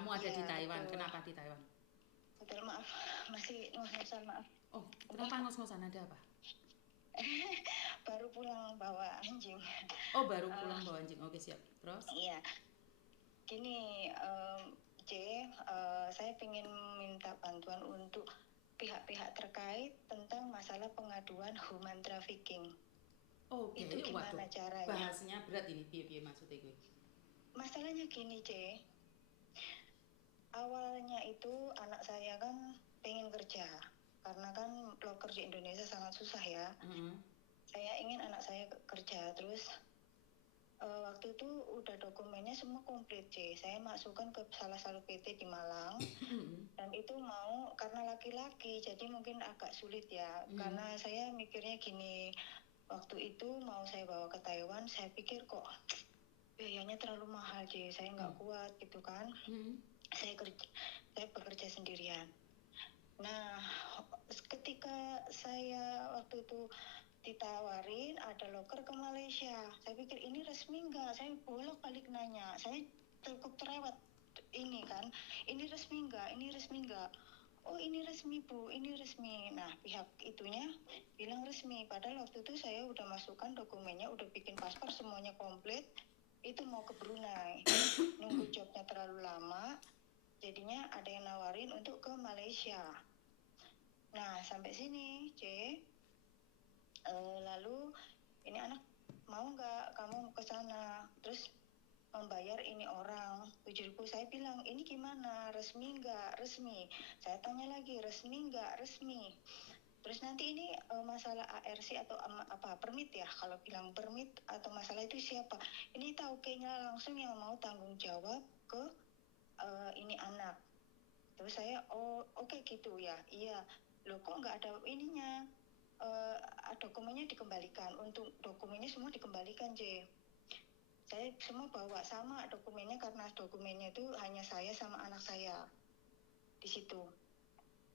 kamu ada di Iya, Taiwan. betul. Kenapa di Taiwan? Betul, maaf. Masih ngos-ngosan, maaf. Oh, Apa? kenapa ngos-ngosan, ada apa? Baru pulang bawa anjing. Oh, baru Eh, pulang bawa anjing. Oke, siap. Terus? iya, gini, C, saya ingin minta bantuan untuk pihak-pihak terkait tentang masalah pengaduan human trafficking. Oke, Itu waduh. gimana caranya? Bahasnya berat ini, piye-piye maksudnya gue. Masalahnya gini, C. Awalnya itu anak saya kan pengen kerja. Karena kan loker di Indonesia sangat susah ya. Mm-hmm. Saya ingin anak saya kerja. Terus waktu itu udah dokumennya semua komplit, C. Saya masukkan ke salah satu PT di Malang. Dan itu mau karena laki-laki, jadi mungkin agak sulit ya. Karena saya mikirnya gini, waktu itu mau saya bawa ke Taiwan, saya pikir kok biayanya terlalu mahal, C. Saya nggak kuat gitu kan. Saya bekerja sendirian. Nah, ketika saya waktu itu ditawarin ada loker ke Malaysia, saya pikir ini resmi nggak? Saya bolak-balik nanya, saya cukup terlewat ini kan, ini resmi nggak? Ini resmi nggak? Oh, ini resmi Bu, ini resmi. Nah, pihak itunya bilang resmi, padahal waktu itu saya udah masukkan dokumennya, udah bikin paspor, semuanya komplit. Itu mau ke Brunei, nunggu jobnya terlalu lama, jadinya ada yang nawarin untuk ke Malaysia. Nah, sampai sini, C. Lalu ini anak mau nggak kamu ke sana? Terus membayar ini orang 7.000. Saya bilang ini gimana, resmi nggak? Resmi. Saya tanya lagi, resmi nggak? Resmi. Terus nanti ini masalah ARC atau apa permit ya, kalau bilang permit atau masalah itu siapa? Ini taukenya langsung yang mau tanggung jawab ke ini anak. Terus saya oke gitu ya, iya. Loh kok nggak ada ininya, dokumennya dikembalikan. Untuk dokumennya semua dikembalikan, J. Saya semua bawa sama dokumennya, karena dokumennya itu hanya saya sama anak saya di situ.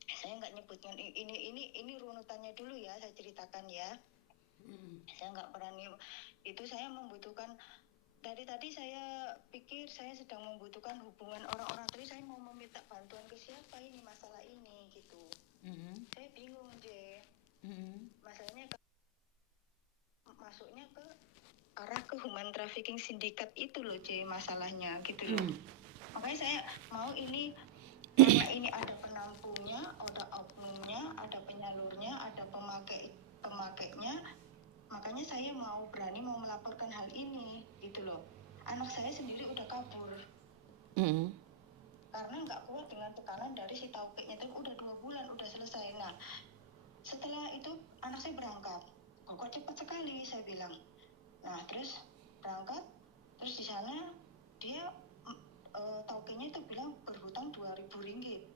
Saya nggak nyebutkan ini runutannya dulu ya, saya ceritakan ya. Saya nggak berani, itu saya membutuhkan dari tadi. Saya pikir saya sedang membutuhkan hubungan orang-orang, tapi saya mau meminta bantuan ke siapa ini masalah ini gitu. Saya bingung, J. Masalahnya masuknya ke arah ke human trafficking sindikat itu loh, C, masalahnya gitu loh. Makanya saya mau ini, karena ini ada penampungnya, ada oknumnya, ada penyalurnya, ada pemakainya, makanya saya mau berani mau melaporkan hal ini gitu loh. Anak saya sendiri udah kabur. Karena nggak kuat dengan tekanan dari si taukeknya, itu udah 2 bulan udah selesai. Nah, setelah itu anak saya berangkat. Kok cepat sekali, saya bilang. Nah, terus berangkat, terus di sana dia taukenya itu bilang berhutang 2.000 ringgit.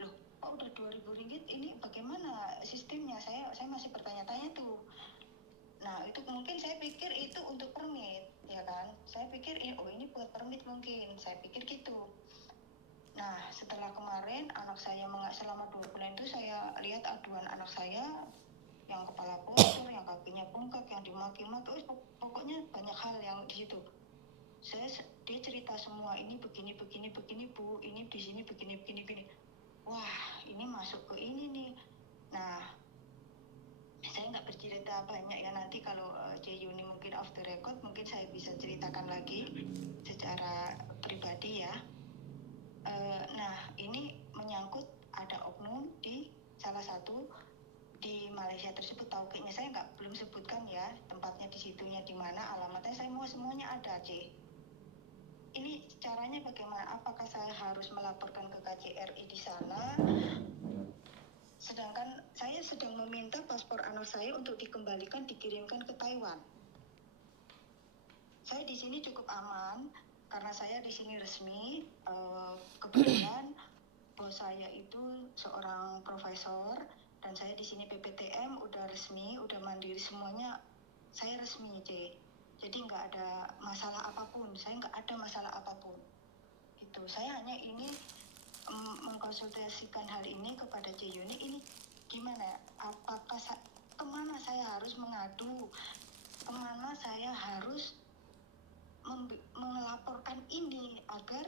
Loh, kok udah 2.000 ringgit, ini bagaimana sistemnya? Saya masih bertanya-tanya tuh. Nah, itu mungkin saya pikir itu untuk permit, ya kan? Saya pikir ini buat permit mungkin, saya pikir gitu. Nah, setelah kemarin anak saya selama 2 bulan itu saya lihat aduan anak saya, yang kepala bocor, yang kakinya bengkak, yang dimaki-maki, pokoknya banyak hal yang di situ. Dia cerita semua, ini begini Bu, ini di sini begini. Wah, ini masuk ke ini nih. Nah, saya nggak bercerita banyak ya, nanti kalau Yuni mungkin off the record mungkin saya bisa ceritakan lagi secara pribadi ya. Nah, ini menyangkut ada oknum di salah satu di Malaysia tersebut, taukeknya saya belum sebutkan ya, tempatnya di situnya di mana, alamatnya saya mau semuanya ada, C. Ini caranya bagaimana? Apakah saya harus melaporkan ke KJRI di sana? Sedangkan saya sedang meminta paspor anak saya untuk dikembalikan, dikirimkan ke Taiwan. Saya di sini cukup aman karena saya di sini resmi. Kebetulan bos saya itu seorang profesor dan saya di sini PPTM udah resmi, udah mandiri semuanya. Saya resmi, C. Jadi nggak ada masalah apapun. Saya nggak ada masalah apapun. Gitu. Saya hanya ini mengkonsultasikan hal ini kepada C. Yuni. Ini gimana? Apakah kemana saya harus mengadu? Kemana saya harus melaporkan ini agar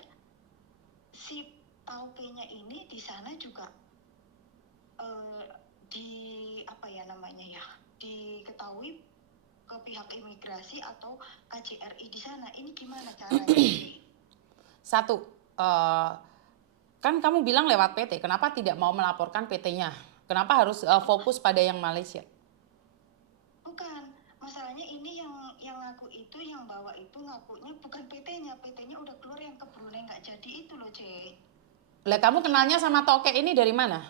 AOP-nya ini di sana juga di apa ya namanya ya, diketahui ke pihak imigrasi atau KJRI di sana. Ini gimana caranya? Satu, kan kamu bilang lewat PT, kenapa tidak mau melaporkan PT-nya? Kenapa harus fokus pada yang Malaysia? Bukan, masalahnya ini yang ngaku itu, yang bawa itu ngakunya bukan PT-nya. PT-nya udah keluar, yang ke Brunei nggak jadi itu loh, C. Lah kamu kenalnya sama Toke ini dari mana?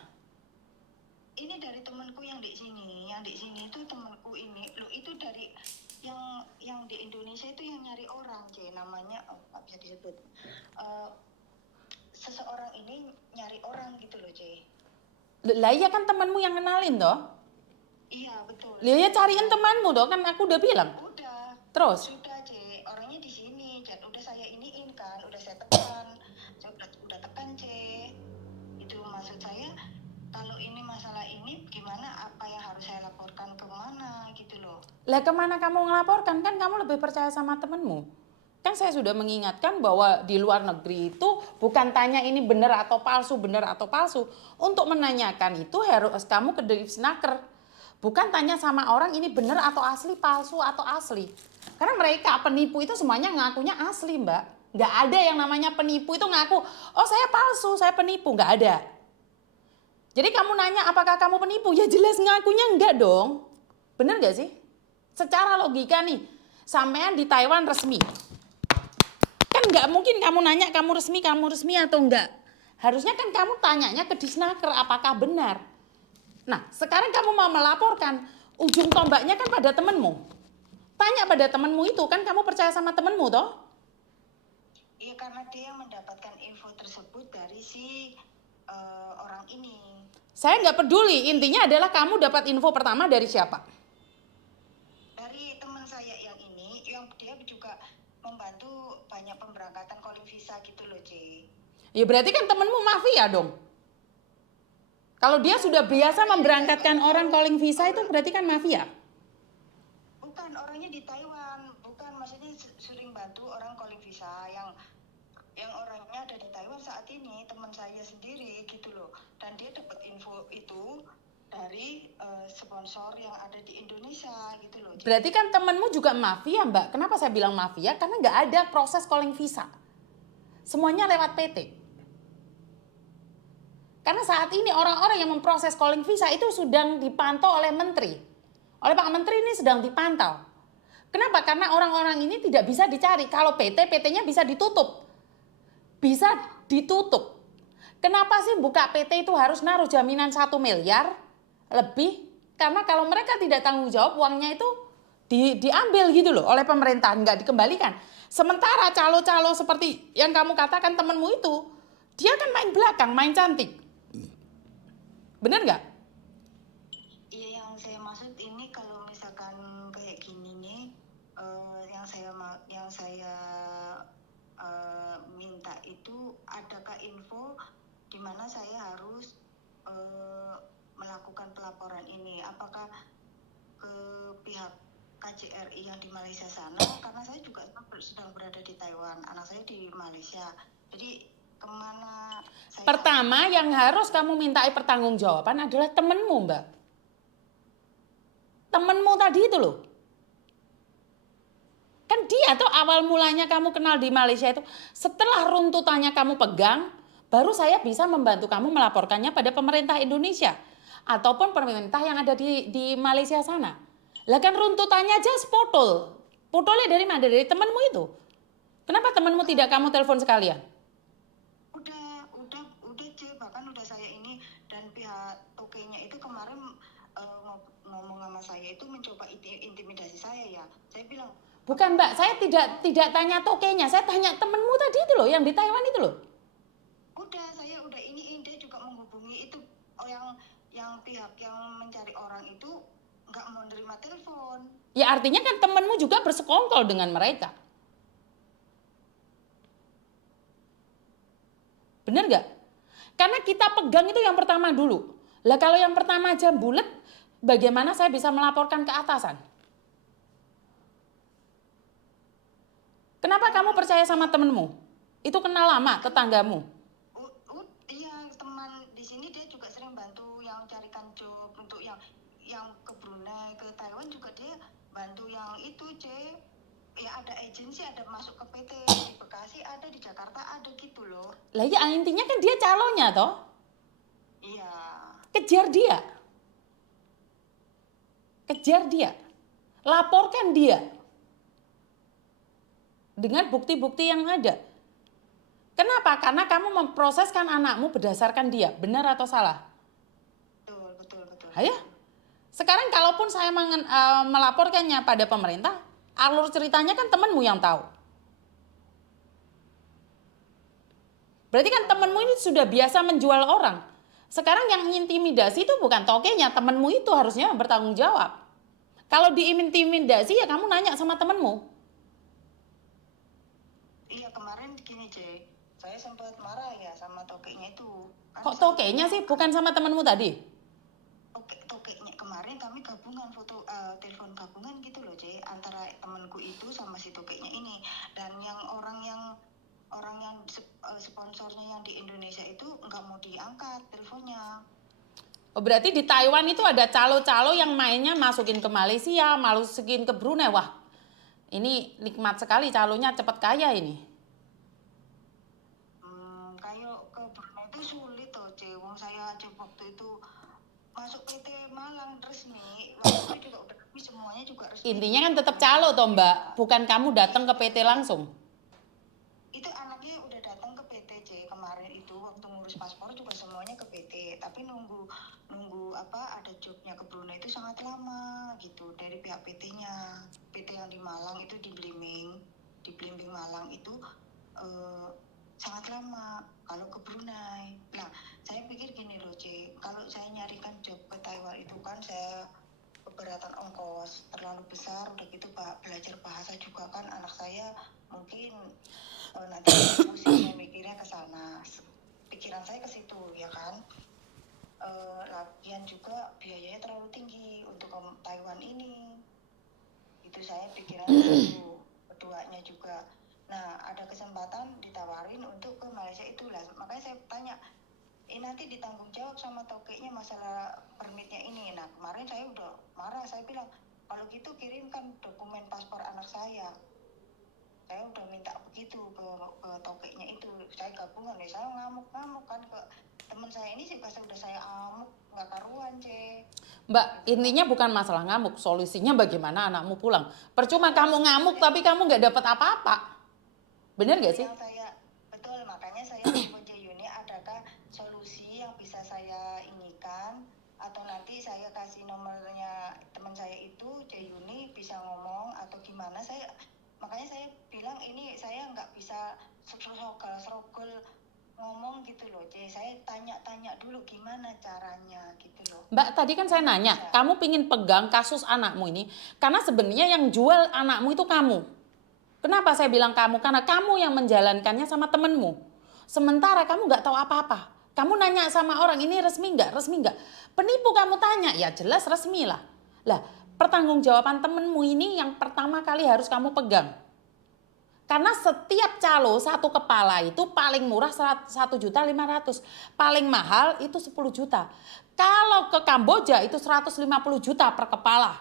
Ini dari temanku yang di sini. Yang di sini itu temanku ini. Loh, itu dari yang di Indonesia itu yang nyari orang, C. Namanya nggak bisa disebut. Seseorang ini nyari orang gitu loh, C. Lah iya kan temanmu yang kenalin toh? Iya, betul. Lah ya cariin temanmu toh, kan aku udah bilang. Udah. Terus? Sudah, C. Orangnya di sini. Dan udah saya iniin kan, udah saya tekan. Saya udah tekan, C. Itu maksud saya, kalau ini masalah ini gimana, apa yang harus saya laporkan kemana gitu loh. Lah kemana kamu ngelaporkan? Kan kamu lebih percaya sama temenmu. Kan saya sudah mengingatkan bahwa di luar negeri itu bukan tanya ini benar atau palsu, benar atau palsu. Untuk menanyakan itu harus kamu ke Devsnaker. Bukan tanya sama orang ini benar atau asli, palsu atau asli. Karena mereka penipu itu semuanya ngakunya asli, Mbak. Nggak ada yang namanya penipu itu ngaku, oh saya palsu, saya penipu. Nggak ada. Jadi kamu nanya apakah kamu penipu? Ya jelas ngakunya enggak dong. Bener nggak sih? Secara logika nih, sampean di Taiwan resmi. Kan nggak mungkin kamu nanya kamu resmi atau enggak. Harusnya kan kamu tanyanya ke Disnaker apakah benar. Nah sekarang kamu mau melaporkan, ujung tombaknya kan pada temenmu. Tanya pada temenmu itu, kan kamu percaya sama temenmu toh? Iya, karena dia mendapatkan info tersebut dari si orang ini. Saya nggak peduli, intinya adalah kamu dapat info pertama dari siapa? Dari teman saya yang ini, yang dia juga membantu banyak pemberangkatan calling visa gitu loh, C. Ya berarti kan temenmu mafia dong. Kalau dia sudah biasa memberangkatkan orang calling visa itu berarti kan mafia. Bukan, orangnya di Taiwan. Bukan, maksudnya sering bantu orang calling visa yang orangnya ada di Taiwan saat ini, teman saya sendiri gitu loh. Dan dia dapat info itu dari sponsor yang ada di Indonesia gitu loh. Berarti kan temenmu juga mafia, Mbak. Kenapa saya bilang mafia? Karena nggak ada proses calling visa. Semuanya lewat PT. Karena saat ini orang-orang yang memproses calling visa itu sedang dipantau oleh menteri. Oleh Pak Menteri ini sedang dipantau. Kenapa? Karena orang-orang ini tidak bisa dicari. Kalau PT, PT-nya bisa ditutup. Bisa ditutup. Kenapa sih buka PT itu harus naruh jaminan 1 miliar lebih? Karena kalau mereka tidak tanggung jawab, uangnya itu diambil gitu loh oleh pemerintah, nggak dikembalikan. Sementara calo-calo seperti yang kamu katakan temenmu itu, dia kan main belakang, main cantik. Bener nggak? Iya, yang saya maksud ini kalau misalkan kayak gini nih, yang saya minta itu, adakah info di mana saya harus melakukan pelaporan ini? Apakah ke pihak KJRI yang di Malaysia sana? Karena saya juga sedang berada di Taiwan, anak saya di Malaysia. Jadi kemana saya Pertama yang harus kamu mintai pertanggungjawaban adalah temenmu, Mbak. Temenmu tadi itu loh. Kan dia tuh awal mulanya kamu kenal di Malaysia itu, setelah runtutannya kamu pegang, baru saya bisa membantu kamu melaporkannya pada pemerintah Indonesia ataupun pemerintah yang ada di Malaysia sana. Lah kan runtutannya aja sepotol. Potolnya dari mana? Dari temenmu itu. Kenapa temenmu tidak kamu telepon sekalian? udah C, bahkan udah saya ini, dan pihak tokenya itu kemarin ngomong sama saya itu mencoba intimidasi saya ya. Saya bilang, Bukan Mbak, saya tidak tanya tokenya, saya tanya temenmu tadi itu loh, yang di Taiwan itu loh. saya udah ini dia juga menghubungi itu, yang pihak yang mencari orang itu nggak mau nerima telepon. Ya artinya kan temenmu juga bersekongkol dengan mereka. Bener gak? Karena kita pegang itu yang pertama dulu. Lah kalau yang pertama aja bulet, bagaimana saya bisa melaporkan ke atasan? Kenapa kamu percaya sama temenmu? Itu kenal lama tetanggamu. yang ke Brunei, ke Taiwan juga dia bantu yang itu, C. Ya ada agensi, ada masuk ke PT di Bekasi, ada di Jakarta, ada gitu loh. Lah ya intinya kan dia calonnya toh. Iya. Kejar dia. Kejar dia. Laporkan dia. Dengan bukti-bukti yang ada. Kenapa? Karena kamu memproseskan anakmu berdasarkan dia. Benar atau salah? Betul. Ayo. Sekarang kalaupun saya melaporkannya pada pemerintah, alur ceritanya kan temanmu yang tahu. Berarti kan temanmu ini sudah biasa menjual orang. Sekarang yang intimidasi itu bukan tokenya, temanmu itu harusnya bertanggung jawab. Kalau diintimidasi ya kamu nanya sama temanmu. Iya, kemarin gini, C. Saya sempat marah ya sama tokenya itu. Kok tokenya sih bukan sama temanmu tadi? Tokenya kemarin kami gabungan telepon gabungan gitu loh, C, antara temanku itu sama si tokenya ini. Dan yang orang yang sponsornya yang di Indonesia itu nggak mau diangkat teleponnya. Oh, berarti di Taiwan itu ada calo-calo yang mainnya masukin ke Malaysia, masukin ke Brunei. Wah, ini nikmat sekali calonya, cepat kaya ini. Kayak ke Brunei itu sulit toh, C. Wong saya aja waktu itu masuk PT Malang resmi, waktu itu juga udah resmi, semuanya juga resmi. Intinya kan tetap calo toh Mbak, bukan kamu datang ke PT langsung. Itu anaknya udah datang ke PT, C, kemarin itu waktu ngurus paspor juga semuanya ke PT, tapi nunggu ada jobnya ke Brunei itu sangat lama gitu dari pihak PT-nya. PT yang di Malang itu di Blimbing Malang itu sangat lama kalau ke Brunei. Nah, saya pikir gini loh, C, kalau saya nyarikan job ke Taiwan itu kan saya keberatan ongkos terlalu besar, udah gitu Pak, belajar bahasa juga kan anak saya mungkin nanti pusingnya mikirnya ke sana. Pikiran saya ke situ ya kan. Lagian juga biayanya terlalu tinggi untuk ke Taiwan ini. Itu saya pikiran itu. Keduanya juga. Nah, ada kesempatan ditawarin untuk ke Malaysia itulah. Makanya saya tanya, nanti ditanggung jawab sama tokenya masalah permitnya ini. Nah, kemarin saya udah marah, saya bilang, kalau gitu kirimkan dokumen paspor anak saya. Saya udah minta begitu ke tokenya itu. Saya gabungan deh, saya ngamuk-ngamuk kan ke teman saya ini sih, pas udah saya amuk, nggak karuan, C. Mbak, intinya bukan masalah ngamuk, solusinya bagaimana anakmu pulang. Percuma kamu ngamuk tapi kamu nggak dapat apa-apa. Bener nggak sih? Betul, makanya saya telepon Yuni, adakah solusi yang bisa saya inikan, atau nanti saya kasih nomornya teman saya itu, Yuni bisa ngomong atau gimana. Makanya saya bilang ini saya nggak bisa struggle ngomong gitu loh, C. Saya tanya-tanya dulu gimana caranya gitu loh. Mbak, tadi kan saya nanya, kamu pingin pegang kasus anakmu ini, karena sebenarnya yang jual anakmu itu kamu. Kenapa saya bilang kamu? Karena kamu yang menjalankannya sama temenmu. Sementara kamu nggak tahu apa-apa. Kamu nanya sama orang, ini resmi nggak? Resmi nggak? Penipu kamu tanya, ya jelas resmi lah. Lah, pertanggungjawaban temenmu ini yang pertama kali harus kamu pegang. Karena setiap calo satu kepala itu paling murah 1.500.000, paling mahal itu 10 juta. Kalau ke Kamboja itu 150 juta per kepala.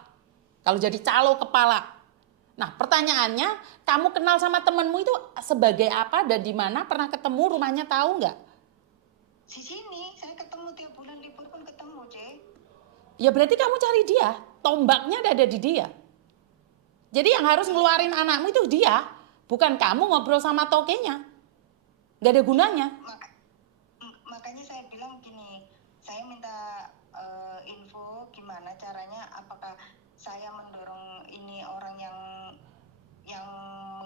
Kalau jadi calo kepala. Nah, pertanyaannya, kamu kenal sama temenmu itu sebagai apa dan di mana? Pernah ketemu, rumahnya tahu nggak? Di sini saya ketemu tiap bulan libur pun ketemu, C. Ya berarti kamu cari dia, tombaknya ada di dia. Jadi yang harus ngeluarin anakmu itu dia. Bukan kamu ngobrol sama tokenya. Gak ada gunanya. Makanya saya bilang gini, saya minta info gimana caranya, apakah saya mendorong ini orang yang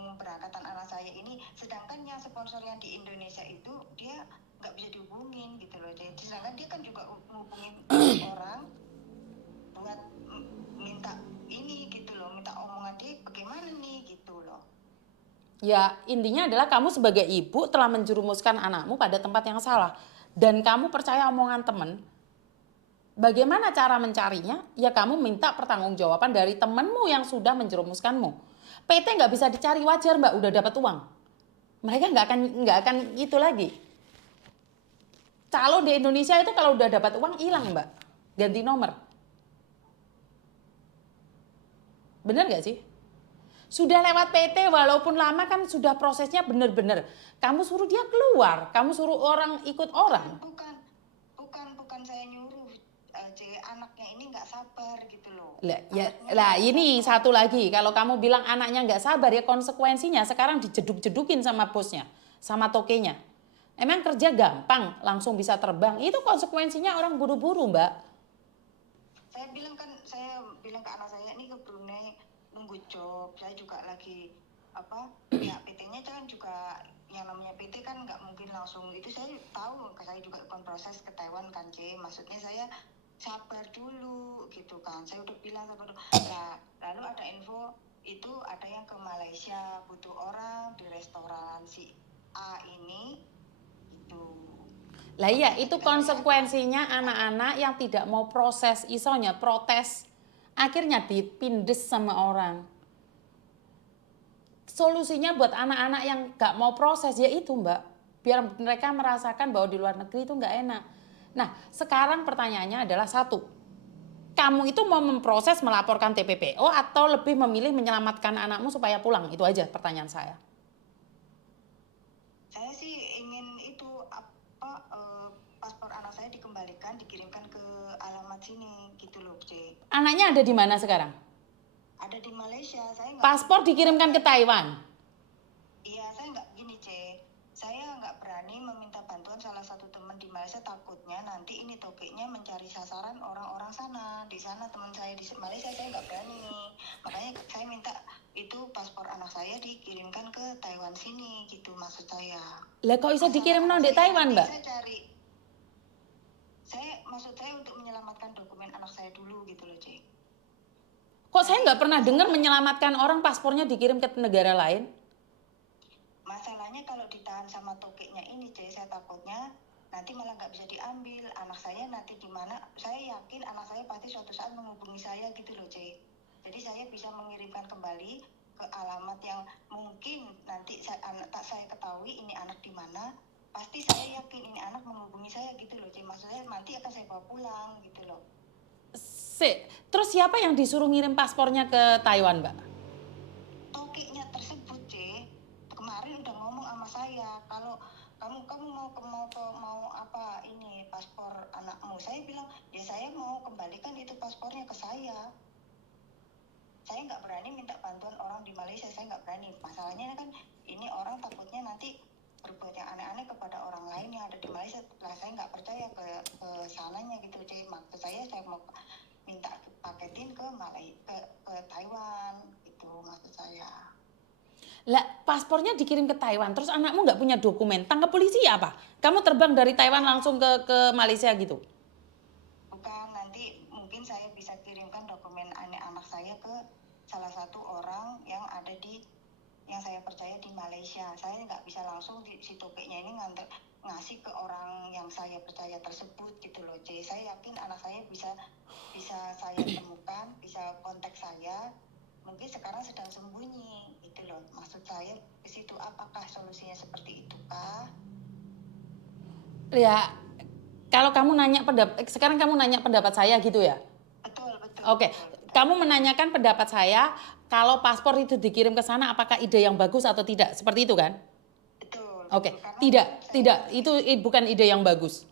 memberangkatkan anak saya ini, sedangkan yang sponsor yang di Indonesia itu dia nggak bisa dihubungin gitu loh. Jadi sedangkan dia kan juga menghubungin orang buat minta ini gitu loh, minta omongan dia bagaimana nih gitu loh. Ya intinya adalah kamu sebagai ibu telah menjerumuskan anakmu pada tempat yang salah. Dan kamu percaya omongan teman. Bagaimana cara mencarinya? Ya kamu minta pertanggungjawaban dari temanmu yang sudah menjerumuskanmu. PT nggak bisa dicari, wajar Mbak, udah dapat uang. Mereka nggak akan gitu lagi. Calo di Indonesia itu kalau udah dapat uang hilang Mbak, ganti nomor. Bener nggak sih? Sudah lewat PT walaupun lama kan sudah prosesnya bener-bener. Kamu suruh dia keluar, kamu suruh orang ikut orang. Bukan saya nyuruh, anaknya ini nggak sabar gitu loh. Lah ini satu lagi, kalau kamu bilang anaknya nggak sabar ya konsekuensinya sekarang dijeduk-jedukin sama bosnya, sama tokenya. Emang kerja gampang, langsung bisa terbang, itu konsekuensinya orang buru-buru Mbak. Saya bilang ke anak saya ini ke Brunei nunggu job, saya juga lagi ya PT-nya kan juga yang namanya PT kan nggak mungkin langsung itu, saya tahu saya juga akan proses ke Taiwan kan maksudnya saya sabar dulu gitu kan, saya udah bilang sabar dulu. Nah, lalu ada info itu ada yang ke Malaysia butuh orang di restoran si A ini gitu. Lah iya, itu konsekuensinya anak-anak yang tidak mau proses, isonya protes, akhirnya dipindes sama orang. Solusinya buat anak-anak yang gak mau proses ya itu Mbak, biar mereka merasakan bahwa di luar negeri itu gak enak. Nah sekarang pertanyaannya adalah satu, kamu itu mau memproses melaporkan TPPO atau lebih memilih menyelamatkan anakmu supaya pulang? Itu aja pertanyaan saya. Saya sih ingin itu paspor anak saya dikembalikan, dikirimkan ke alamat sini gitu loh C. Anaknya ada di mana sekarang? Ada di Malaysia. Saya Paspor dikirimkan ke Taiwan? Iya, saya nggak gini C. Saya nggak berani meminta bantuan salah satu teman di Malaysia, takutnya nanti ini tokeknya mencari sasaran orang-orang sana. Di sana teman saya di Malaysia, saya nggak berani. Makanya saya minta itu paspor anak saya dikirimkan ke Taiwan sini gitu maksud saya. Lah kok bisa dikirim di Taiwan Mbak? Maksud saya untuk menyelamatkan dokumen anak saya dulu gitu loh C. Kok saya nggak pernah dengar menyelamatkan orang paspornya dikirim ke negara lain? Masalahnya kalau ditahan sama tokeknya ini C, saya takutnya nanti malah nggak bisa diambil. Anak saya nanti di mana? Saya yakin anak saya pasti suatu saat menghubungi saya gitu loh C. Jadi saya bisa mengirimkan kembali ke alamat yang mungkin nanti saya ketahui ini anak di mana. Pasti saya yakin ini anak menghubungi saya gitu loh C. Maksudnya nanti akan saya bawa pulang gitu loh. Terus siapa yang disuruh ngirim paspornya ke Taiwan Mbak? Tokeknya tersebut C. Kemarin udah ngomong sama saya kalau kamu mau apa ini paspor anakmu. Saya bilang ya saya mau kembalikan itu paspornya ke saya. Saya nggak berani minta bantuan orang di Malaysia, saya nggak berani. Masalahnya kan ini orang takutnya nanti berbuat yang aneh-aneh kepada orang lain yang ada di Malaysia. Lah saya nggak percaya ke sananya gitu. Jadi maksud saya mau minta paketin ke Taiwan gitu maksud saya. Lah paspornya dikirim ke Taiwan, terus anakmu nggak punya dokumen, tangkap polisi apa? Kamu terbang dari Taiwan langsung ke Malaysia gitu? Bukan, nanti mungkin saya bisa kirimkan dokumen anak saya ke salah satu orang yang ada yang saya percaya di Malaysia. Saya nggak bisa langsung si tokeknya ini ngasih ke orang yang saya percaya tersebut gitu loh C. Saya yakin anak saya bisa saya temukan, bisa kontak saya. Mungkin sekarang sedang sembunyi gitu loh. Maksud saya ke situ, apakah solusinya seperti itu kah? Ya kalau kamu nanya sekarang kamu nanya pendapat saya gitu ya? Betul. Oke. Kamu menanyakan pendapat saya kalau paspor itu dikirim ke sana apakah ide yang bagus atau tidak? Seperti itu kan? Betul. Oke. Tidak. Itu bukan ide yang bagus.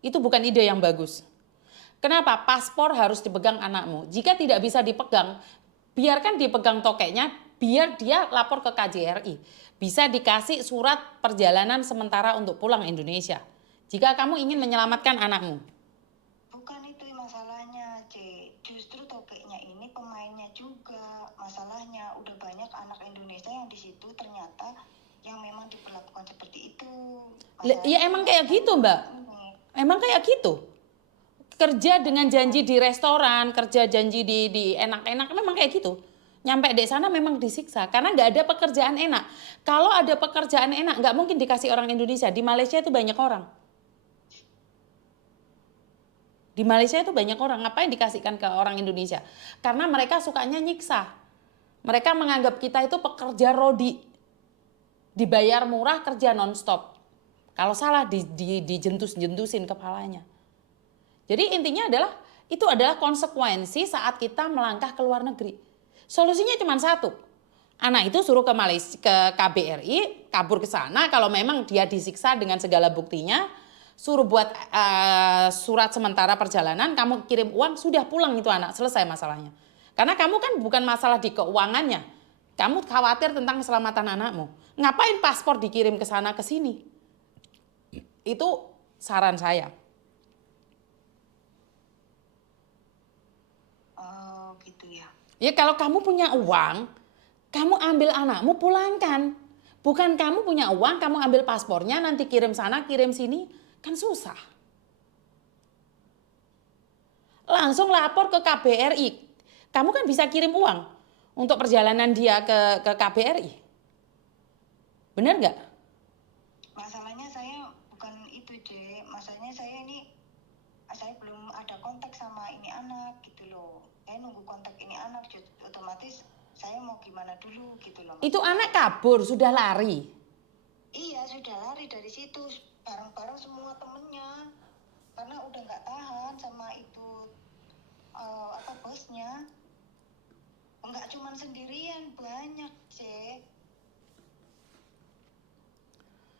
Itu bukan ide yang bagus. Kenapa? Paspor harus dipegang anakmu. Jika tidak bisa dipegang, biarkan dipegang tokeknya, biar dia lapor ke KJRI. Bisa dikasih surat perjalanan sementara untuk pulang Indonesia. Jika kamu ingin menyelamatkan anakmu. Bukan itu masalahnya, C. Justru tokeknya ini pemainnya juga. Masalahnya udah banyak anak Indonesia yang di situ ternyata yang memang diperlakukan seperti itu. Ya emang kayak gitu, Mbak. Emang kayak gitu. Kerja dengan janji di restoran, kerja janji di enak-enak, memang kayak gitu. Nyampe di sana memang disiksa karena nggak ada pekerjaan enak. Kalau ada pekerjaan enak nggak mungkin dikasih orang Indonesia. Di Malaysia itu banyak orang. Di Malaysia itu banyak orang, ngapain dikasihkan ke orang Indonesia? Karena mereka sukanya nyiksa. Mereka menganggap kita itu pekerja rodi. Dibayar murah, kerja nonstop. Kalau salah dijentus-jentusin kepalanya. Jadi intinya adalah Itu adalah konsekuensi saat kita melangkah ke luar negeri. Solusinya cuma satu. Anak itu suruh ke Malaysia, ke KBRI, kabur ke sana. Kalau memang dia disiksa dengan segala buktinya, suruh buat surat sementara perjalanan, kamu kirim uang, sudah pulang itu anak, selesai masalahnya. Karena kamu kan bukan masalah di keuangannya. Kamu khawatir tentang keselamatan anakmu. Ngapain paspor dikirim ke sana ke sini? Itu saran saya. Oh gitu ya. Ya kalau kamu punya uang, kamu ambil anakmu pulangkan. Bukan kamu punya uang, kamu ambil paspornya, nanti kirim sana, kirim sini, kan susah. Langsung lapor ke KBRI. Kamu kan bisa kirim uang untuk perjalanan dia ke KBRI. Benar nggak? Masalahnya saya bukan itu, Dek. Masalahnya saya belum ada kontak sama ini anak gitu loh. Saya nunggu kontak ini anak, otomatis saya mau gimana dulu gitu loh. Itu anak kabur, sudah lari. Iya, sudah lari dari situ bareng-bareng semua temennya. Karena udah nggak tahan sama itu bosnya. Nggak cuma sendirian, banyak, Cek.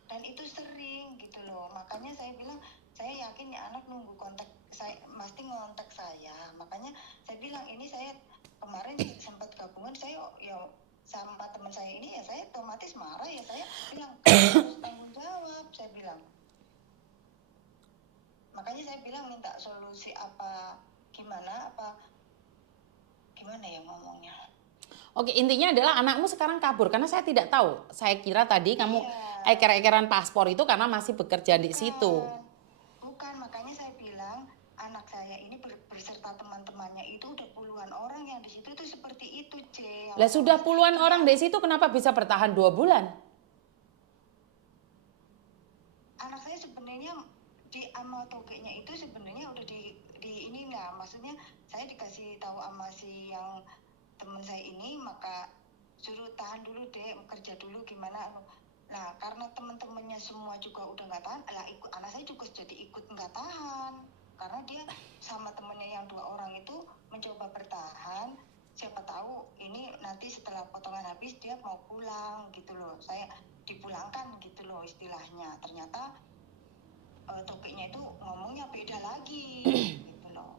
Dan itu sering gitu loh. Makanya saya bilang, saya yakin ya anak nunggu kontak saya, pasti ngontak saya. Makanya saya bilang ini saya kemarin sempat gabungan, saya ya sama teman saya ini ya saya otomatis marah ya, saya bilang kamu harus tanggung jawab, saya bilang. Makanya saya bilang minta solusi gimana ya ngomongnya. Oke, intinya adalah anakmu sekarang kabur karena saya tidak tahu. Saya kira tadi kamu eker-ekeran paspor itu karena masih bekerja di situ. Bukan, makanya saya bilang anak saya ini beserta teman-temannya itu udah puluhan orang yang di situ tuh seperti itu, C. Lah sudah puluhan orang di situ kenapa bisa bertahan 2 bulan? Anak saya sebenarnya di ama togenya itu sebenarnya udah di ini lah, maksudnya saya dikasih tahu sama si yang teman saya ini, maka suruh tahan dulu deh, kerja dulu gimana. Nah karena teman-temannya semua juga udah nggak tahan, anak saya juga jadi ikut nggak tahan, karena dia sama temennya yang 2 orang itu mencoba bertahan. Siapa tahu ini nanti setelah potongan habis dia mau pulang gitu loh, saya dipulangkan gitu loh istilahnya. Ternyata tokenya itu ngomongnya beda lagi gitu loh.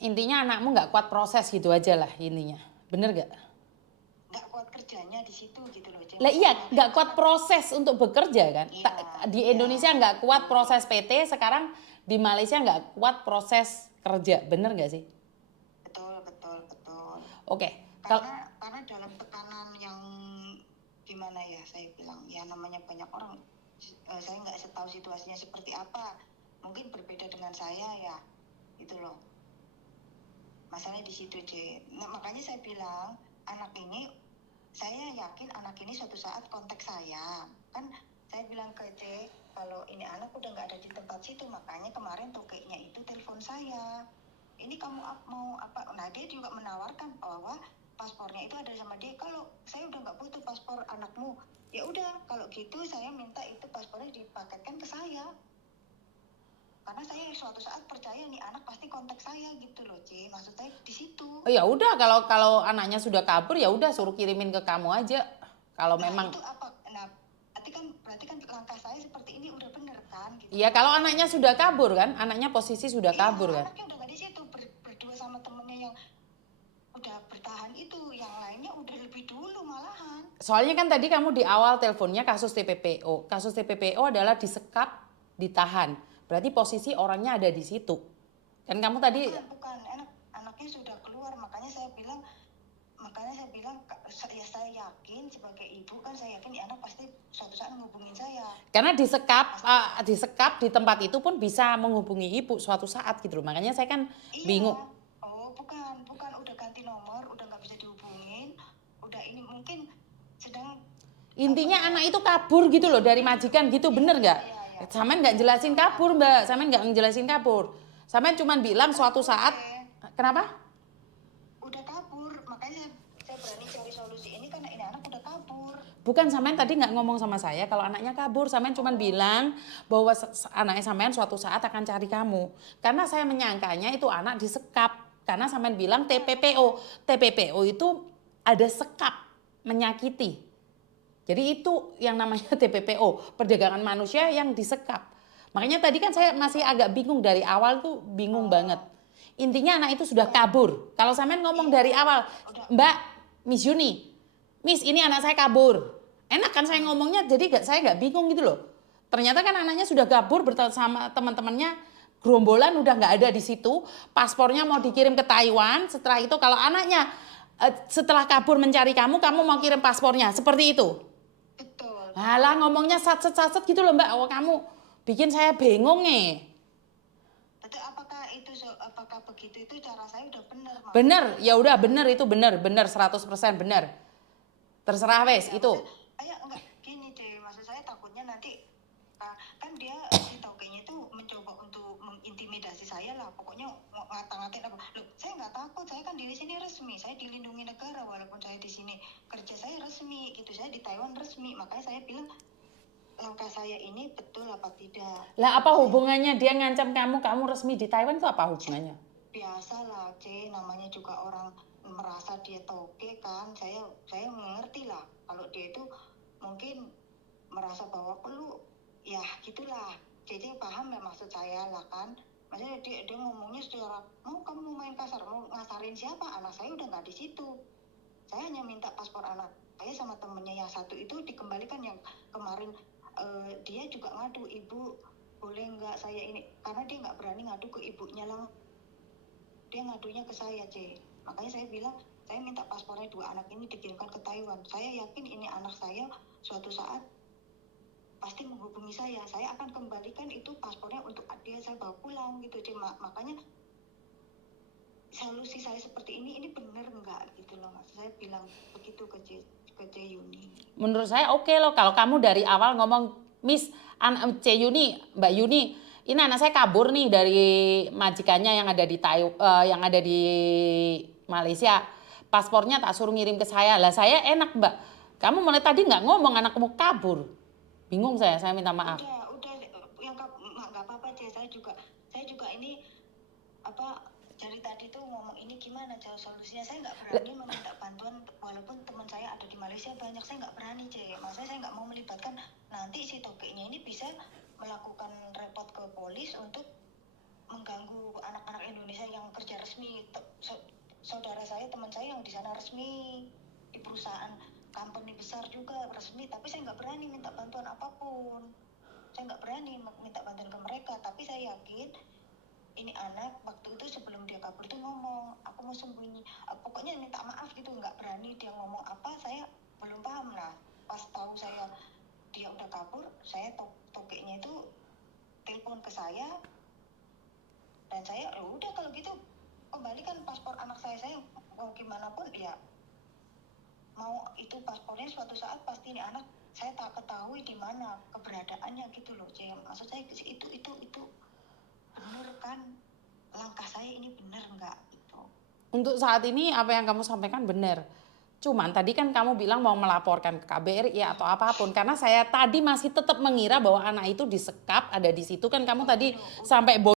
Intinya anakmu nggak kuat proses gitu aja lah intinya. Bener nggak? Nggak kuat kerjanya di situ gitu loh. Lah iya, nggak kuat proses untuk bekerja kan. Di Indonesia nggak kuat proses PT, sekarang di Malaysia nggak kuat proses kerja. Bener nggak sih? Betul. Oke. Karena dalam tekanan yang gimana ya, saya bilang ya namanya banyak orang, saya nggak tahu situasinya seperti apa, mungkin berbeda dengan saya ya gitu loh. Masalahnya di situ, C. Nah, makanya saya bilang saya yakin anak ini suatu saat kontak saya. Kan saya bilang ke C, kalau ini anak udah nggak ada di tempat situ, makanya kemarin tokenya itu telepon saya. Ini kamu mau apa? Nah dia juga menawarkan bahwa paspornya itu ada sama dia. Kalau saya udah nggak butuh paspor anakmu, ya udah kalau gitu saya minta itu paspornya dipaketkan ke saya. Karena saya suatu saat percaya nih anak pasti kontak saya gitu loh, C. Maksud saya di situ. Oh ya udah, kalau anaknya sudah kabur ya udah suruh kirimin ke kamu aja. Kalau memang itu apa? Nah, berarti kan langkah saya seperti ini udah bener kan gitu. iya, kalau anaknya sudah kabur kan, anaknya posisi sudah kabur kan. Anaknya udah gak di situ, berdua sama temennya yang udah bertahan itu, yang lainnya udah lebih dulu malahan. Soalnya kan tadi kamu di awal teleponnya kasus TPPO. Kasus TPPO adalah disekap, ditahan. Berarti posisi orangnya ada di situ. Kan kamu tadi bukan anaknya sudah keluar, makanya saya bilang ya saya yakin sebagai ibu kan, saya yakin anak pasti suatu saat menghubungin saya. karena disekap di tempat itu pun bisa menghubungi ibu suatu saat gitu loh. Makanya saya kan bingung. Oh, bukan udah ganti nomor, udah nggak bisa dihubungin. Udah ini mungkin sedang Intinya anak itu kabur gitu loh dari majikan gitu, bener nggak? Samen nggak jelasin kabur, Mbak. Samen nggak ngejelasin kabur. Samen cuman bilang suatu saat, kenapa? udah kabur, makanya saya berani cari solusi ini karena ini anak udah kabur. Bukan, sampean tadi nggak ngomong sama saya kalau anaknya kabur, sampean cuma bilang bahwa anaknya sampean suatu saat akan cari kamu. Karena saya menyangkanya itu anak disekap. Karena sampean bilang TPPO. TPPO itu ada sekap, menyakiti. Jadi itu yang namanya TPPO, perdagangan manusia yang disekap. Makanya tadi kan saya masih agak bingung dari awal tuh, bingung banget. Intinya anak itu sudah kabur. Kalau sampean ngomong dari awal, Mbak, Miss Yuni, Miss ini anak saya kabur. Enak kan saya ngomongnya, jadi saya nggak bingung gitu loh. Ternyata kan anaknya sudah kabur bersama teman-temannya, gerombolan udah nggak ada di situ. Paspornya mau dikirim ke Taiwan. Setelah itu kalau anaknya setelah kabur mencari kamu mau kirim paspornya. Seperti itu. Betul. Halah ngomongnya satset gitu loh Mbak. Oh, kamu bikin saya bingung nih. Betul, apakah begitu itu cara saya udah benar, Mak? Bener, ya udah bener itu bener 100% bener. Terserah wes Ya, itu. enggak gini deh, maksud saya takutnya nanti kan dia si tokenya itu mencoba untuk mengintimidasi saya lah, pokoknya ngata-ngatain apa. Loh, saya nggak takut, saya kan di sini resmi, saya dilindungi negara walaupun saya di sini kerja saya resmi gitu, saya di Taiwan resmi, makanya saya bilang langkah saya ini betul apa tidak. Lah apa hubungannya dia ngancam kamu resmi di Taiwan itu apa hubungannya? Biasalah, C, namanya juga orang merasa dia toke kan, saya mengerti lah kalau dia itu mungkin merasa bahwa perlu ya gitulah, jadi paham lah maksud saya lah kan. Maksudnya dia ngomongnya secara mau kamu main kasar, mau ngasarin siapa, anak saya udah nggak di situ, saya hanya minta paspor anak saya sama temennya yang satu itu dikembalikan. Yang kemarin dia juga ngadu, ibu boleh nggak saya ini, karena dia nggak berani ngadu ke ibunya lah, dia ngadunya ke saya, C. Makanya saya bilang saya minta paspornya 2 anak ini dikirimkan ke Taiwan. Saya yakin ini anak saya suatu saat pasti menghubungi saya akan kembalikan itu paspornya untuk dia, saya bawa pulang gitu, C. Makanya solusi saya seperti ini benar nggak gitu loh, Mas. Saya bilang begitu ke C Yuni. Menurut saya oke loh kalau kamu dari awal ngomong, Miss C Yuni, Mbak Yuni, ini anak saya kabur nih dari majikannya yang ada di yang ada di Malaysia. Paspornya tak suruh ngirim ke saya. Lah saya enak Mbak. Kamu mulai tadi nggak ngomong anakmu kabur. Bingung saya minta maaf. Udah yang nggak apa-apa, C. Saya juga ini dari tadi tuh ngomong ini gimana cara solusinya. Saya nggak berani meminta bantuan walaupun teman saya ada di Malaysia banyak, saya nggak berani, C. Maksudnya saya nggak mau melibatkan nanti si tokeknya ini bisa melakukan repot ke polis untuk mengganggu anak-anak Indonesia yang kerja resmi. Saudara saya, teman saya yang di sana resmi di perusahaan company besar juga resmi, tapi saya nggak berani minta bantuan apapun. Saya nggak berani minta bantuan ke mereka, tapi saya yakin ini anak waktu itu sebelum dia kabur tuh ngomong, aku mau sembunyi, pokoknya minta maaf gitu, nggak berani dia ngomong apa, saya belum paham lah. Pas tahu saya dia udah kabur, saya tokeknya itu telepon ke saya, dan saya udah kalau gitu kembalikan paspor anak saya mau gimana pun ya, mau itu paspornya suatu saat pasti ini anak saya tak ketahui di mana keberadaannya gitu loh, C. Maksud saya itu bener kan, langkah saya ini bener nggak gitu. Untuk saat ini apa yang kamu sampaikan benar. Cuman tadi kan kamu bilang mau melaporkan ke KBRI atau apapun, karena saya tadi masih tetap mengira bahwa anak itu disekap ada di situ kan, kamu tadi sampai